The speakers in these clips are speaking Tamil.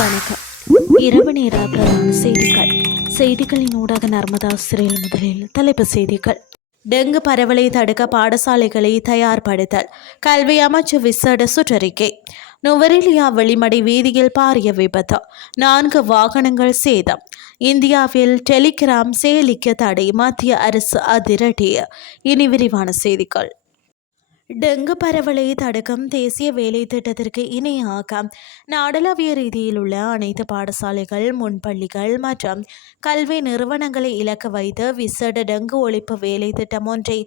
வணக்கம். இரவு நேர பிரதான செய்திகளின் ஊடாக நர்மதா சிறையில் முதலில் தலைப்புச் செய்திகள். டெங்கு பரவலை தடுக்க பாடசாலைகளை தயார்படுத்தல், கல்வி அமைச்சு விசேட சுற்றறிக்கை. நுவரெலியா வெளிமடை வீதியில் பாரிய விபத்து, 4 வாகனங்கள் சேதம். இந்தியாவில் டெலிகிராம் செயலிக்கு தடை, மத்திய அரசு அதிரடி. இனி விரிவான செய்திகள். டெங்கு பரவலை தடுக்கும் தேசிய வேலை திட்டத்திற்கு இணையாக நாடளாவிய ரீதியில் உள்ள அனைத்து பாடசாலைகள், முன்பள்ளிகள் மற்றும் கல்வி நிறுவனங்களை இலக்கு வைத்து விசேட டெங்கு ஒழிப்பு வேலை திட்டம் ஒன்றை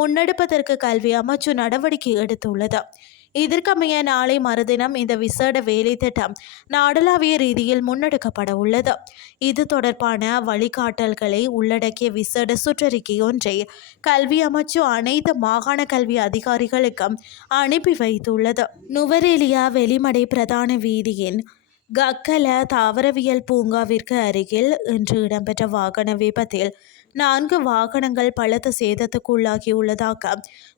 முன்னெடுப்பதற்கு கல்வி அமைச்சு நடவடிக்கை எடுத்துள்ளது. இதற்கமைய நாளை மறுதினம் இந்த விசேட வேலை திட்டம் நாடளாவிய ரீதியில் முன்னெடுக்கப்பட உள்ளது. இது தொடர்பான வழிகாட்டல்களை உள்ளடக்கிய விசேட சுற்றறிக்கை ஒன்றை கல்வி அமைச்சு அனைத்து மாகாண கல்வி அதிகாரிகளுக்கும் அனுப்பி வைத்துள்ளது. நுவரெலியா வெளிமடை பிரதான வீதியின் கக்கல தாவரவியல் பூங்காவிற்கு அருகில் இன்று இடம்பெற்ற வாகன விபத்தில் 4 வாகனங்கள் பலத்த சேதத்துக்குள்ளாகியுள்ளதாக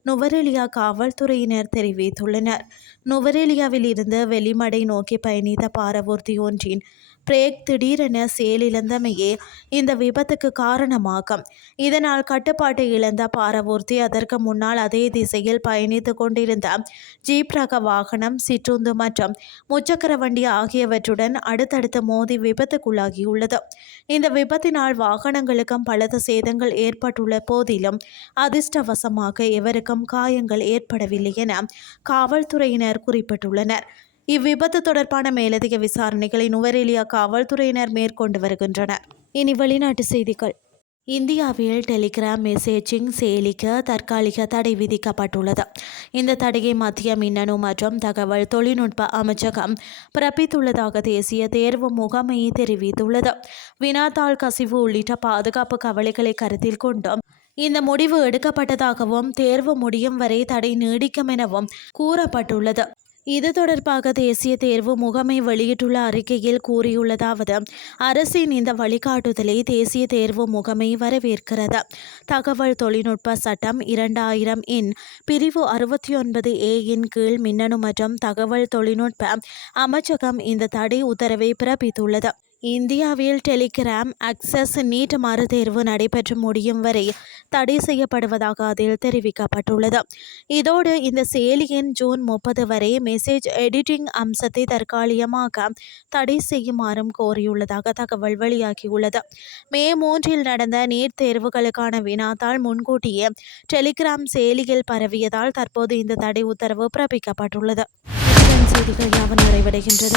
நுவரெலியா காவல்துறையினர் தெரிவித்துள்ளனர். நுவரெலியாவில் இருந்து வெளிமடை நோக்கி பயணித்த பாரவூர்தி ஒன்றின் பிரேக் திடீரென செயலிழந்தமையே இந்த விபத்துக்கு காரணமாகும். இதனால் கட்டுப்பாட்டை இழந்த பாரவூர்தி அதற்கு முன்னால் அதே திசையில் பயணித்து கொண்டிருந்த ஜீப் ரக வாகனம், சிற்றுந்து மற்றும் முச்சக்கர வண்டி ஆகியவற்றுடன் அடுத்தடுத்து மோதி விபத்துக்குள்ளாகியுள்ளது. இந்த விபத்தினால் வாகனங்களுக்கும் பலத்த சேதங்கள் ஏற்பட்டுள்ள போதிலும் அதிர்ஷ்டவசமாக எவருக்கும் காயங்கள் ஏற்படவில்லை என காவல்துறையினர் குறிப்பிட்டுள்ளனர். இவ்விபத்து தொடர்பான மேலதிக விசாரணைகளை நுவரெலியா காவல்துறையினர் மேற்கொண்டு வருகின்றனர். இனி வெளிநாட்டு செய்திகள். இந்தியாவில் டெலிகிராம் மெசேஜிங் செயலிக்கு தற்காலிக தடை விதிக்கப்பட்டுள்ளது. இந்த தடையை மத்திய மின்னணு மற்றும் தகவல் தொழில்நுட்ப அமைச்சகம் பிறப்பித்துள்ளதாக தேசிய தேர்வு முகமை தெரிவித்துள்ளது. வினாத்தாள் கசிவு உள்ளிட்ட பாதுகாப்பு கவலைகளை கருத்தில் கொண்டும் இந்த முடிவு எடுக்கப்பட்டதாகவும் தேர்வு முடியும் வரை தடை நீடிக்கும் எனவும் கூறப்பட்டுள்ளது. இது தொடர்பாக தேசிய தேர்வு முகமை வெளியிட்டுள்ள அறிக்கையில் கூறியுள்ளதாவது: அரசின் இந்த வழிகாட்டுதலை தேசிய தேர்வு முகமை வரவேற்கிறது. தகவல் தொழில்நுட்ப சட்டம் 2000 இன் பிரிவு 69A இன் கீழ் மின்னணு மற்றும் தகவல் தொழில்நுட்ப அமைச்சகம் இந்த தடை உத்தரவை பிறப்பித்துள்ளது. இந்தியாவில் டெலிகிராம் அக்சஸ் நீட் மறுதேர்வு நடைபெற்று முடியும் வரை தடை செய்யப்படுவதாக அதில் தெரிவிக்கப்பட்டுள்ளது. இதோடு இந்த செயலியின் ஜூன் 30 வரை மெசேஜ் எடிட்டிங் அம்சத்தை தற்காலிகமாக தடை செய்யுமாறும் கோரியுள்ளதாக தகவல் வெளியாகியுள்ளது. மே 3 நடந்த நீட் தேர்வுகளுக்கான வினாத்தாள் முன்கூட்டியே டெலிகிராம் செயலியில் பரவியதால் தற்போது இந்த தடை உத்தரவு பிறப்பிக்கப்பட்டுள்ளது. செய்திகள் யாவும் நிறைவடைகின்றன.